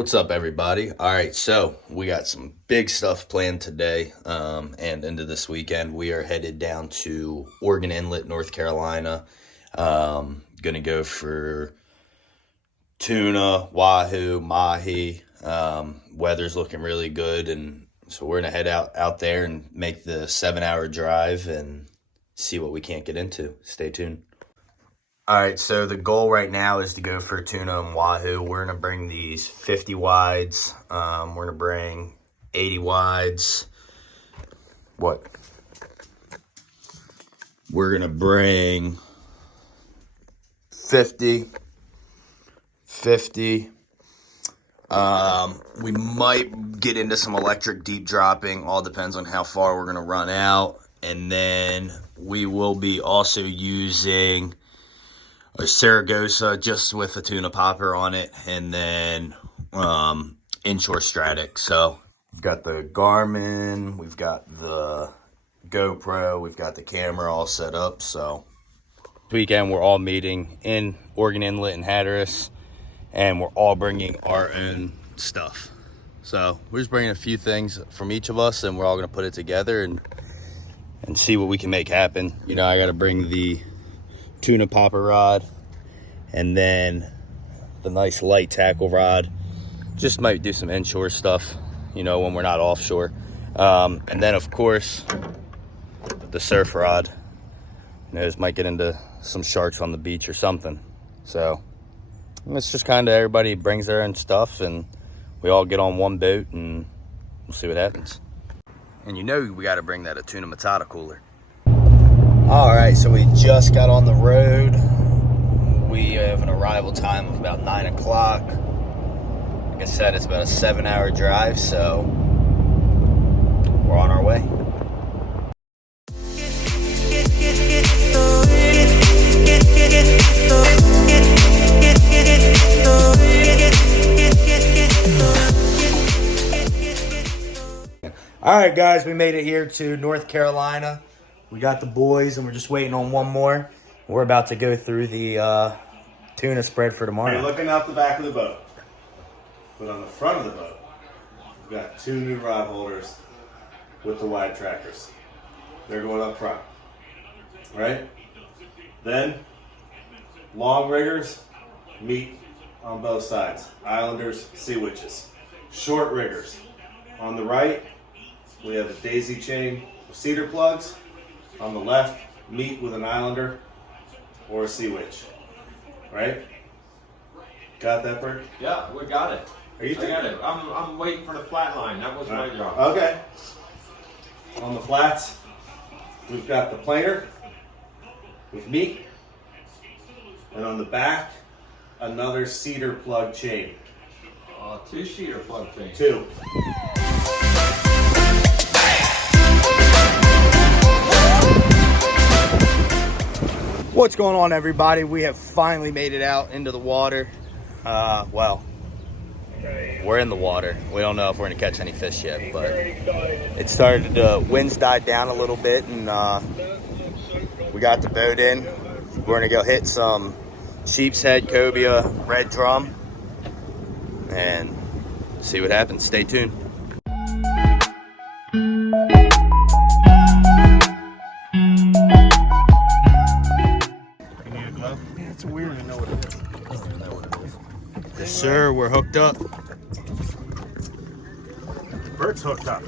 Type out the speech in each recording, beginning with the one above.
What's up, everybody? All right, so we got some big stuff planned today and into this weekend. We are headed down to Organ Inlet, North Carolina. Gonna go for tuna, wahoo, mahi. Weather's looking really good, and so we're gonna head out there and make the 7-hour drive and see what we can't get into. Stay tuned. All right, so the goal right now is to go for tuna and wahoo. We're going to bring these 50 wides. We're going to bring 80 wides. What? We're going to bring 50. We might get into some electric deep dropping. All depends on how far we're going to run out. And then we will be also using a Saragossa just with a tuna popper on it, and then Inshore Stratic. So we've got the Garmin, we've got the GoPro, we've got the camera all set up. So this weekend we're all meeting in Organ Inlet and Hatteras, and we're all bringing our own stuff. So we're just bringing a few things from each of us, and we're all going to put it together and see what we can make happen. You know, I got to bring the tuna popper rod, and then the nice light tackle rod. Just might do some inshore stuff, you know, when we're not offshore. And then of course the surf rod. You know, just might get into some sharks on the beach or something. So it's just kind of everybody brings their own stuff, and we all get on one boat and we'll see what happens. And you know we got to bring that tuna matata cooler. All right, so we just got on the road. We have an arrival time of about 9 o'clock. Like I said, it's about a 7-hour drive, so we're on our way. All right, guys, we made it here to North Carolina. We got the boys, and we're just waiting on one more. We're about to go through the tuna spread for tomorrow. You're looking out the back of the boat. But on the front of the boat, we've got 2 new rod holders with the wide trackers. They're going up front. Right? Then, long riggers meet on both sides. Islanders, sea witches. Short riggers. On the right, we have a daisy chain of cedar plugs. On the left, meet with an islander or a sea witch. Right? Got that, Bert? Yeah, we got it. Are you I got it. I'm waiting for the flat line. That was my job. Okay. On the flats, we've got the planer with meat. And on the back, another cedar plug chain. 2 cedar plug chains. 2. What's going on, everybody? We have finally made it out into the water. Well, we're in the water. We don't know if we're going to catch any fish yet, but it started to, winds died down a little bit, and we got the boat in. We're going to go hit some sheep's head, cobia, red drum, and see what happens. Stay tuned. It's weird to know what it is. Yes, sir. We're hooked up. Bert's hooked up.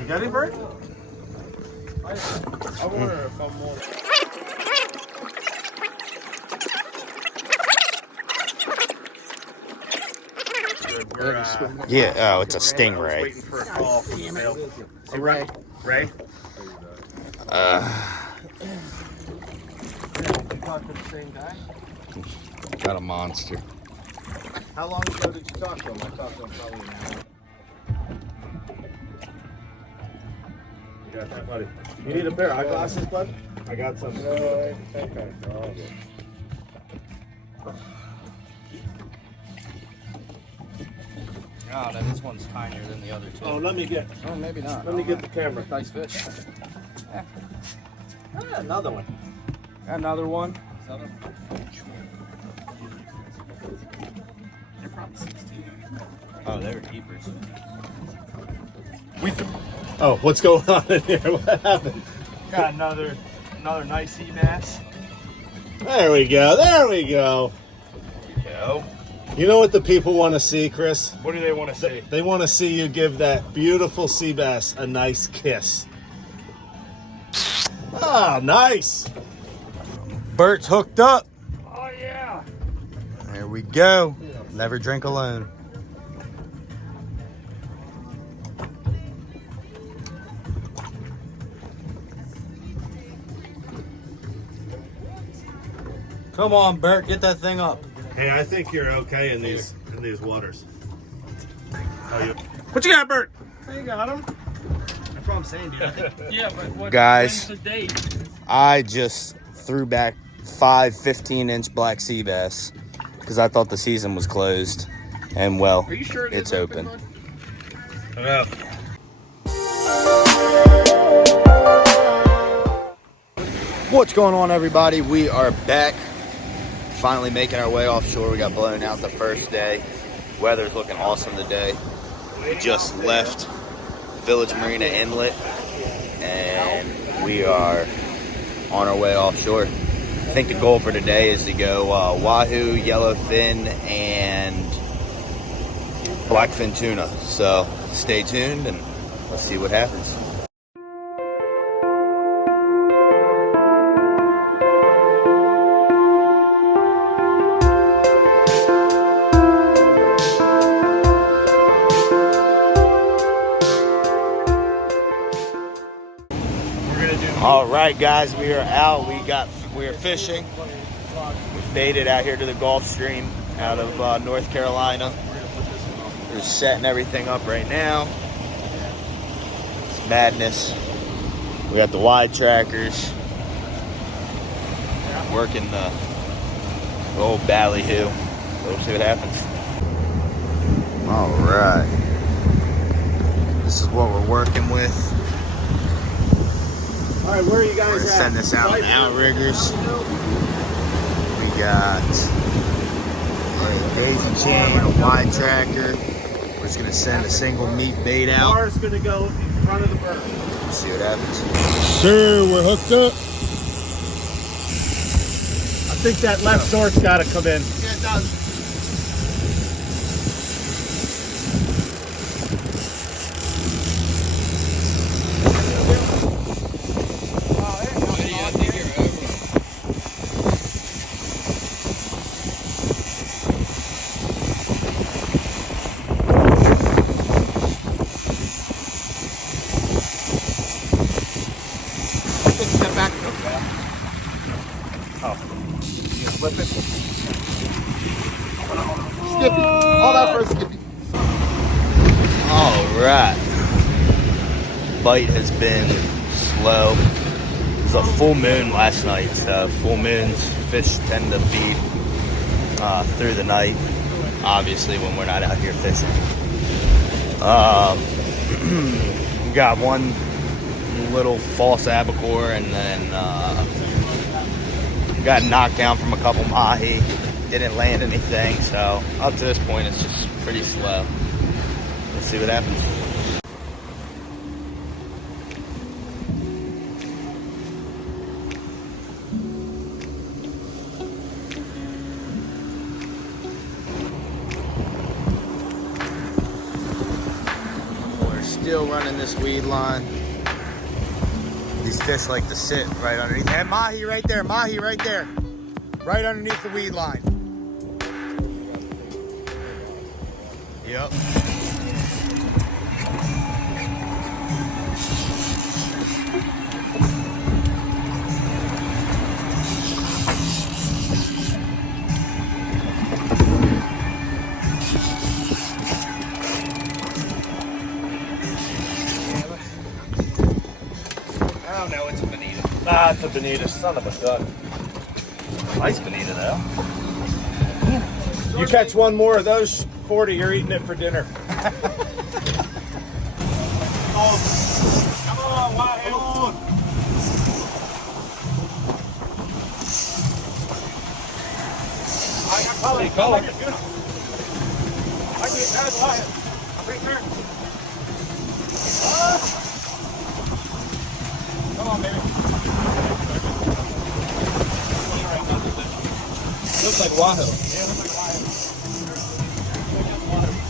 You got any, Bert? I wonder if I'm more. Yeah, oh, it's a stingray. Waiting for a call from the mail. Hey, Ray. Ray? You talk to the same guy? Got a monster. How long ago did you talk to him? I talked to him probably an hour. You got that, buddy? You need a pair of eyeglasses, bud? I got some. Okay. Oh, this one's tinier than the other two. Oh, let me get. Oh, maybe not. Let me get the camera. Nice fish. Another one. Got another one. probably 16. Oh, they were keepers. Oh, what's going on in here? What happened? Got another nice sea bass. There we go. There we go. Go. You know what the people want to see, Chris? What do they want to see? They want to see you give that beautiful sea bass a nice kiss. Ah, nice. Bert's hooked up. Oh yeah. There we go. Never drink alone. Come on, Bert, get that thing up. Hey, I think you're okay in these waters. What you got, Bert? I got him. That's what I'm saying, dude. I think Yeah, but what? Guys. When's the date? I just threw back 5 15-inch black sea bass because I thought the season was closed. And well, Are you sure it's open. bud? Yeah. What's going on, everybody? We are back. Finally making our way offshore. We got blown out the first day. Weather's looking awesome today. We just left Village Marina Inlet and we are on our way offshore. I think the goal for today is to go Wahoo, yellowfin, and blackfin tuna. So stay tuned and let's see what happens. All right, guys, we are out. We are fishing. We've made it out here to the Gulf Stream out of North Carolina. We're setting everything up right now. It's madness. We got the wide trackers working the old ballyhoo. We'll see what happens. All right. This is what we're working with. All right, where are you We're guys gonna at? send this out in the outriggers. We got a daisy chain, a wide tracker. We're just gonna send a single meat bait out. Car's gonna go in front of the bird. See what happens. Sir, we're hooked up. I think that left sort's got to come in. Yeah, it does. Skippy. All that for a Skippy. All right. Bite has been slow. It was a full moon last night, so full moons, fish tend to feed through the night, obviously, when we're not out here fishing. We got one little false albacore, and then got knocked down from a couple mahi. Didn't land anything, so up to this point it's just pretty slow. Let's see what happens. We're still running this weed line. These fish like to sit right underneath. And mahi right there, mahi right there. Right underneath the weed line. Yep. I don't know. It's a bonita. Nah, it's a bonita, son of a gun. Nice bonita though. You catch one more of those 40, you're eating it for dinner. Come on, Wahoo. I got color. Come on, baby. Looks like Wahoo. Yeah, looks like Wahoo.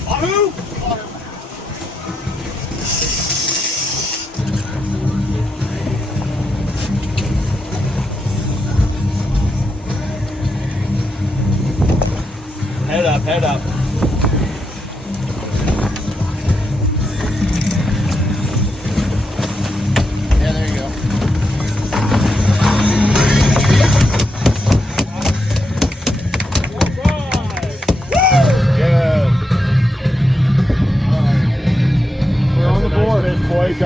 Wahoo! Head up, head up. Yeah, there you go. Good. We're on the board. Nice fish, boys.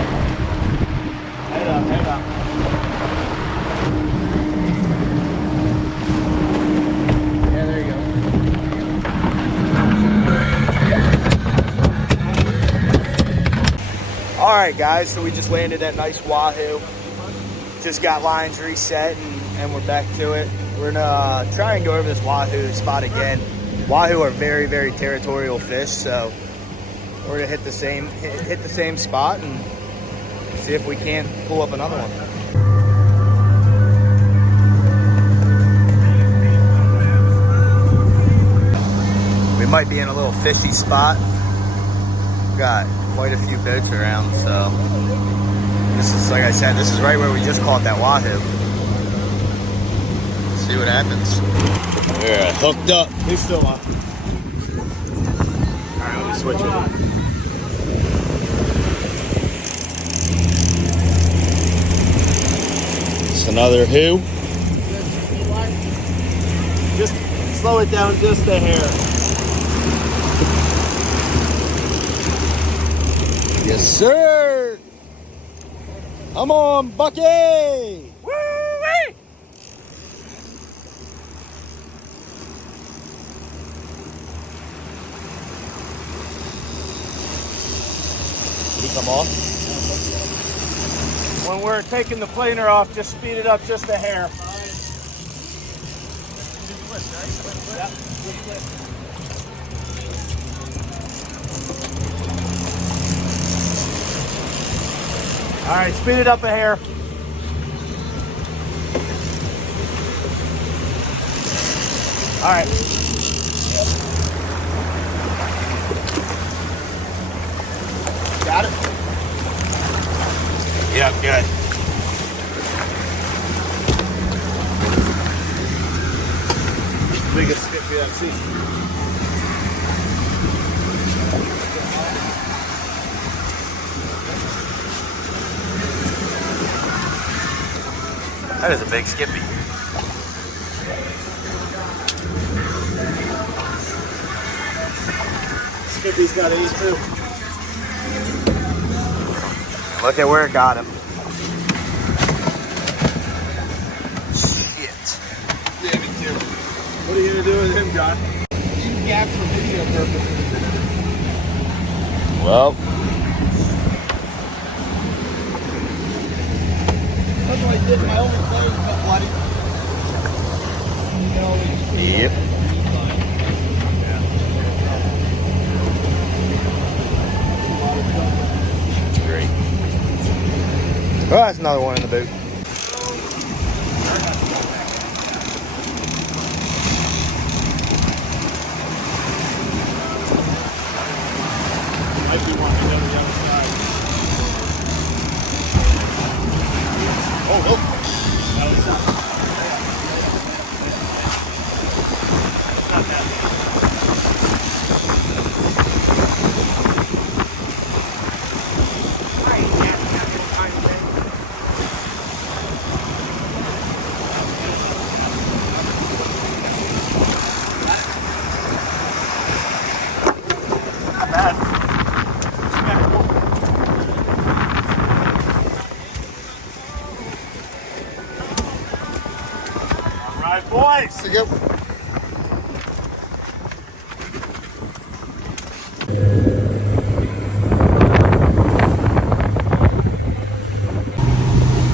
Head up, head up. Yeah, there you go. All right, guys, so we just landed that nice Wahoo. Just got lines reset and we're back to it. We're gonna try and go over this Wahoo spot again. Wahoo are very, very territorial fish, so we're gonna hit the same spot and see if we can't pull up another one. We might be in a little fishy spot. Got quite a few boats around, so this is, like I said, this is right where we just caught that Wahoo. See what happens. Yeah, hooked up. He's still up. All right, let me switch it. It's another who? Just slow it down just a hair. Yes, sir. Come on, Bucky. Woo-wee! He come off. When we're taking the planer off, just speed it up just a hair. All right, speed it up a hair. All right. Got it? Yep, good. Biggest skippy I've seen. That is a big skippy. Skippy's got 82. Look at where it got him. Yeah, me too. What are you gonna do with him, John? You gap for video purposes. Well, That's what I did. My only clothes got bloody. yep. Great. Oh, that's another one in the boot. Might be one to go to the other side. Oh, no. No, it's not. It's not that. Boys! Yep.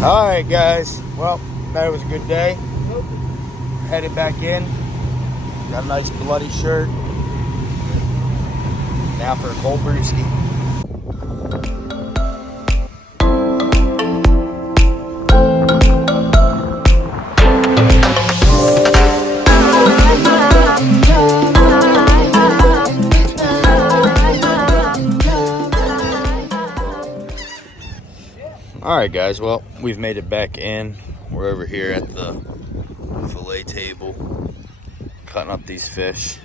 All right, guys. Well, that was a good day. Headed back in. Got a nice bloody shirt. Now for a cold brewski. All right, guys. Well, we've made it back in. We're over here at the fillet table, cutting up these fish.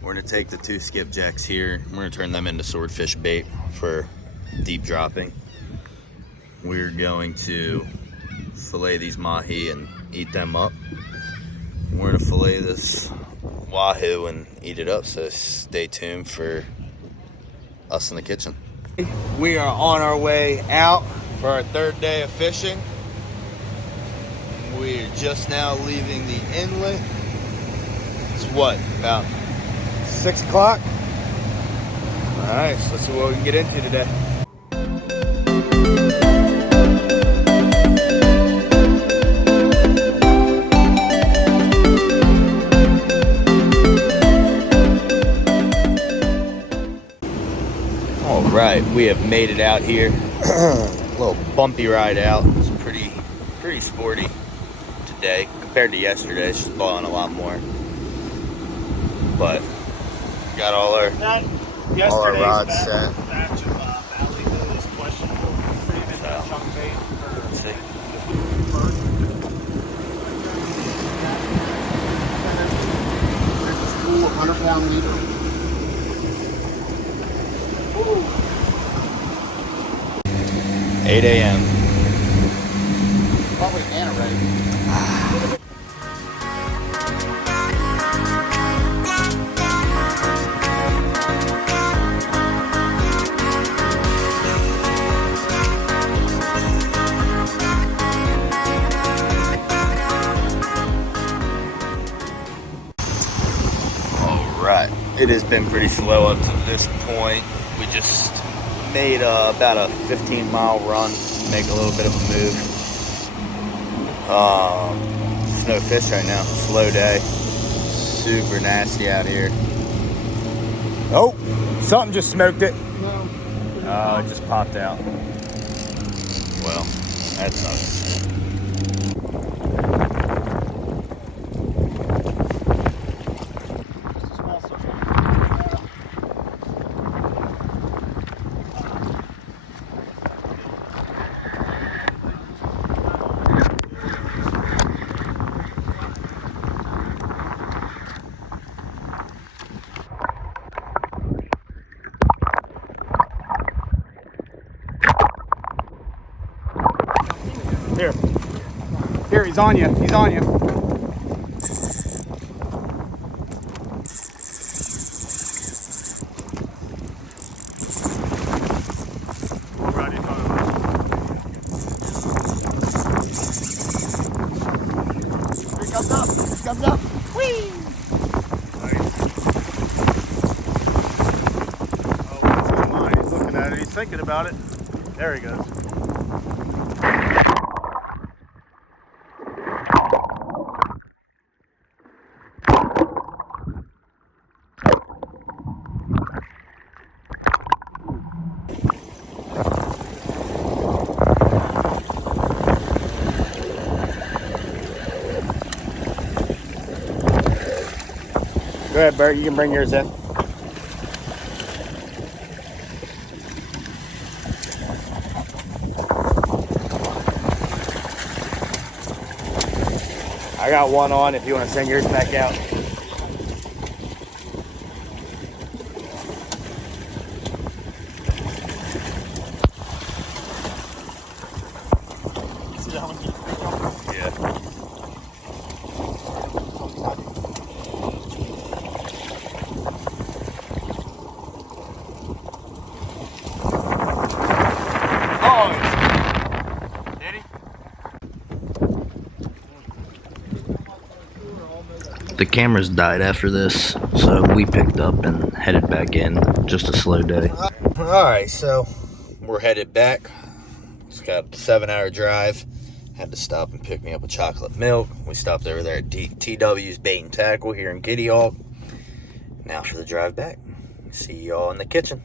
We're gonna take the 2 skipjacks here. We're gonna turn them into swordfish bait for deep dropping. We're going to fillet these mahi and eat them up. We're gonna fillet this wahoo and eat it up, so stay tuned for us in the kitchen. We are on our way out for our 3rd day of fishing. We're just now leaving the inlet. It's what, about 6 o'clock? All right, so let's see what we can get into today. All right, we have made it out here. A little bumpy ride out. It's pretty sporty today compared to yesterday. It's just blowing a lot more. But got all our rods set. Let's see. 100-pound leader. 8 a.m. Probably anaerobic. Alright, it has been pretty slow up to this point. We just made about a 15-mile run, make a little bit of a move. There's no fish right now, slow day. Super nasty out here. Oh, something just smoked it. Oh, it just popped out. Well, that sucks. Here, he's on you. He's on you. Comes up. Whee! Oh, what's in mind? He's looking at it. He's thinking about it. There he goes. Go ahead, Bert. You can bring yours in. I got one on if you want to send yours back out. See that one? Yeah. The cameras died after this, so we picked up and headed back in. Just a slow day. Alright, so we're headed back. It's got a 7-hour drive. Had to stop and pick me up a chocolate milk. We stopped over there at TW's Bait and Tackle here in Kitty Hawk. Now for the drive back. See y'all in the kitchen.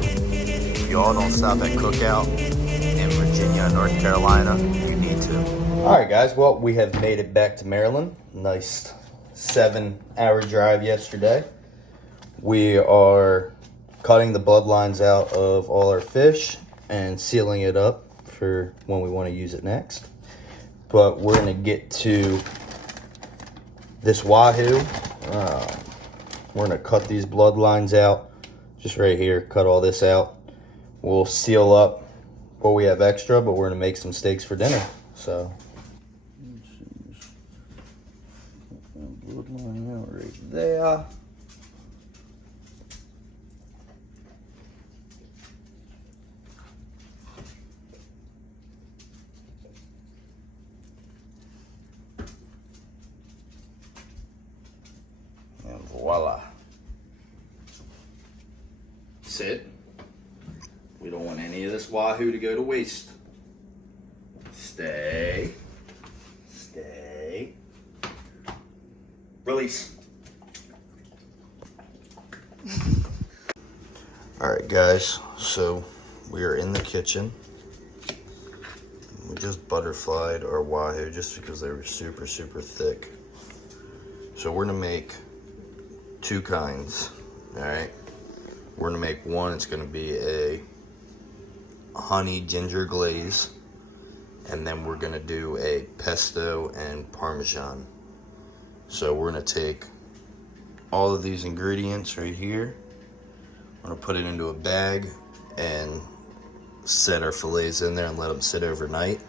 If y'all don't stop at Cookout in Virginia, North Carolina, you need to. All right, guys. Well, we have made it back to Maryland. Nice 7-hour drive yesterday. We are cutting the bloodlines out of all our fish and sealing it up for when we want to use it next. But we're going to get to this Wahoo. We're going to cut these bloodlines out just right here. Cut all this out. We'll seal up what we have extra, but we're going to make some steaks for dinner. So, bloodline out right there. And voila. That's it. We don't want any of this Wahoo to go to waste. Stay. Stay. Release. Alright guys, so we are in the kitchen. We just butterflied our Wahoo just because they were super, super thick. So we're gonna make 2 kinds, alright? We're gonna make one, it's gonna be a honey ginger glaze, and then we're gonna do a pesto and parmesan. So we're gonna take all of these ingredients right here. I'm gonna put it into a bag and set our fillets in there and let them sit overnight.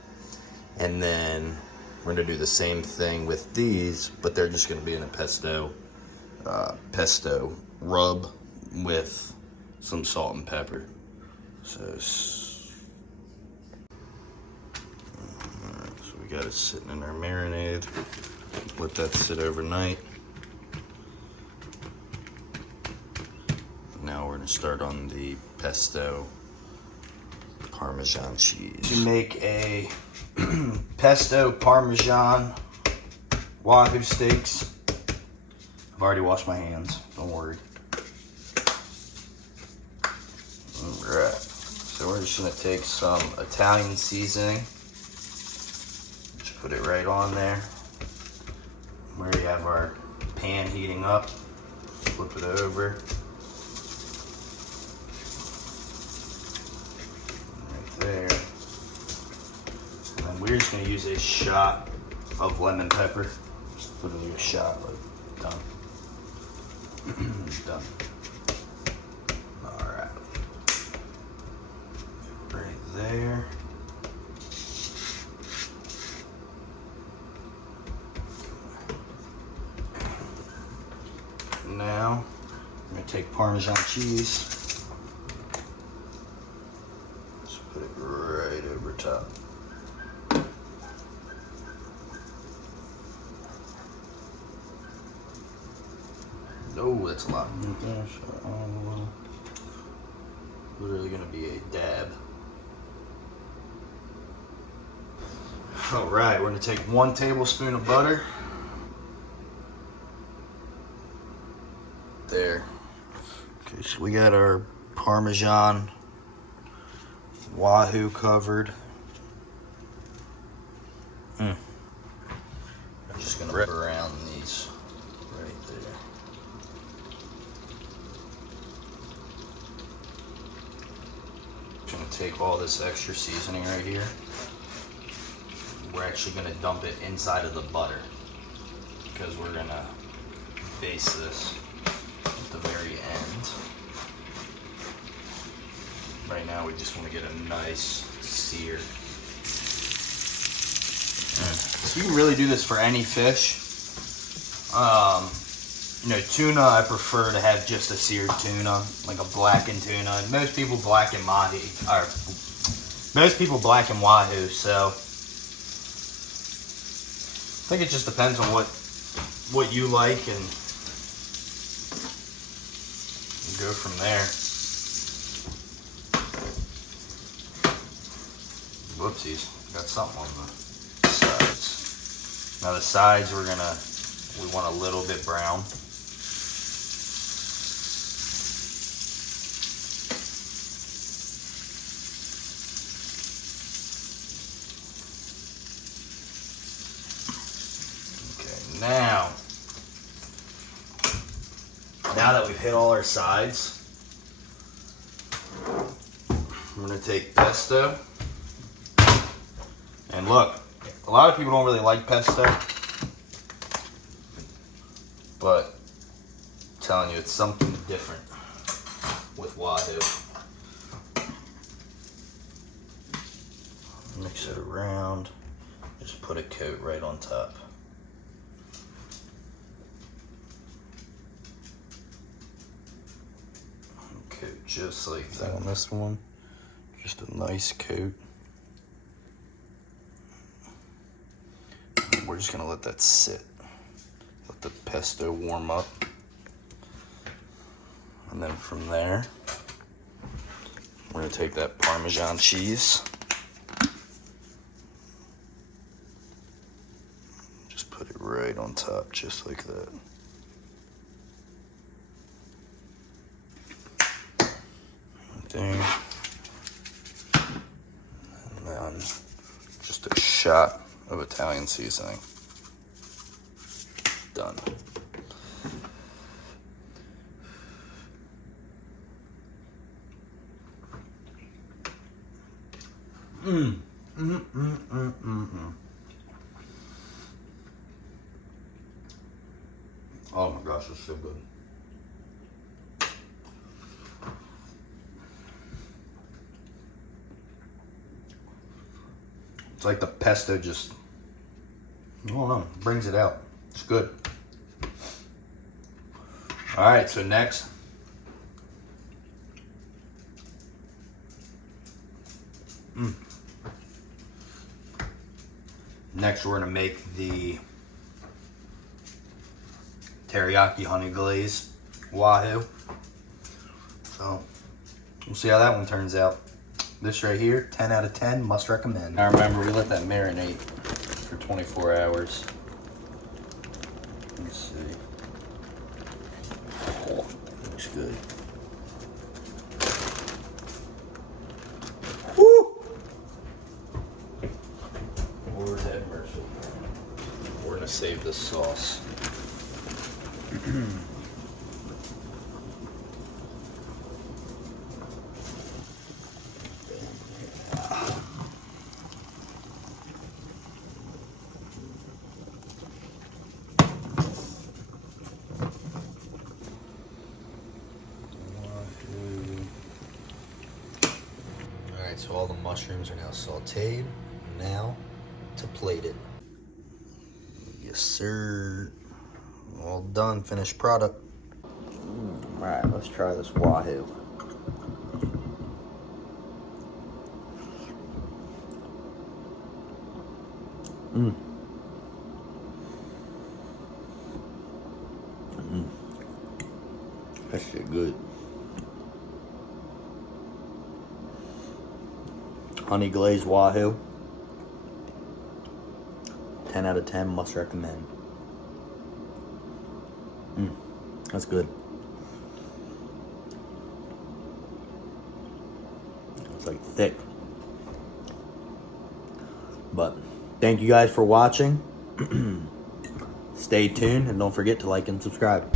And then we're gonna do the same thing with these, but they're just gonna be in a pesto rub with some salt and pepper. So we got it sitting in our marinade. Let that sit overnight. Now we're gonna start on the pesto Parmesan cheese. To make a pesto Parmesan Wahoo steaks, I've already washed my hands, don't worry. Alright, so we're just gonna take some Italian seasoning. Just put it right on there. We already have our pan heating up. Flip it over. Right there. And then we're just gonna use a shot of lemon pepper. Just literally a shot, like, done. Done. Alright. Right there. Now, I'm going to take Parmesan cheese, just put it right over top. Oh, that's a lot. Literally going to be a dab. All right, we're going to take 1 tablespoon of butter. There. Okay, so we got our Parmesan Wahoo covered. I'm just gonna wrap around these right there. I'm gonna take all this extra seasoning right here. We're actually gonna dump it inside of the butter because we're gonna baste this at the very end. Right now we just want to get a nice sear. So you can really do this for any fish. You know, tuna, I prefer to have just a seared tuna, like a blackened tuna. And most people blacken Mahi, or most people blacken Wahoo, so I think it just depends on what you like, and go from there. Whoopsies, got something on the sides. Now the sides we're gonna We want a little bit brown. Okay, now that we've hit all our sides, I'm gonna take pesto. And look, a lot of people don't really like pesto, but I'm telling you, it's something different with Wahoo. Mix it around, just put a coat right on top. Coat just like that on this one, just a nice coat. We're just gonna let that sit. Let the pesto warm up. And then from there, we're gonna take that Parmesan cheese. Just put it right on top, just like that. There. And then just a shot of Italian seasoning. Done. Oh my gosh, it's so good. It's like the pesto just, I don't know, brings it out. It's good. All right, so next, we're gonna make the teriyaki honey glaze Wahoo. So we'll see how that one turns out. This right here, 10 out of 10, must recommend. Now remember, we let that marinate for 24 hours. Let's see. Oh, looks good. Woo! Lord have mercy. We're gonna save this sauce. So all the mushrooms are now sauteed. Now to plate it. Yes, sir. All done, finished product. All right, let's try this Wahoo. That shit good. Honey glazed Wahoo. 10 out of 10, must recommend. That's good. It's like thick. But thank you guys for watching. Stay tuned and don't forget to like and subscribe.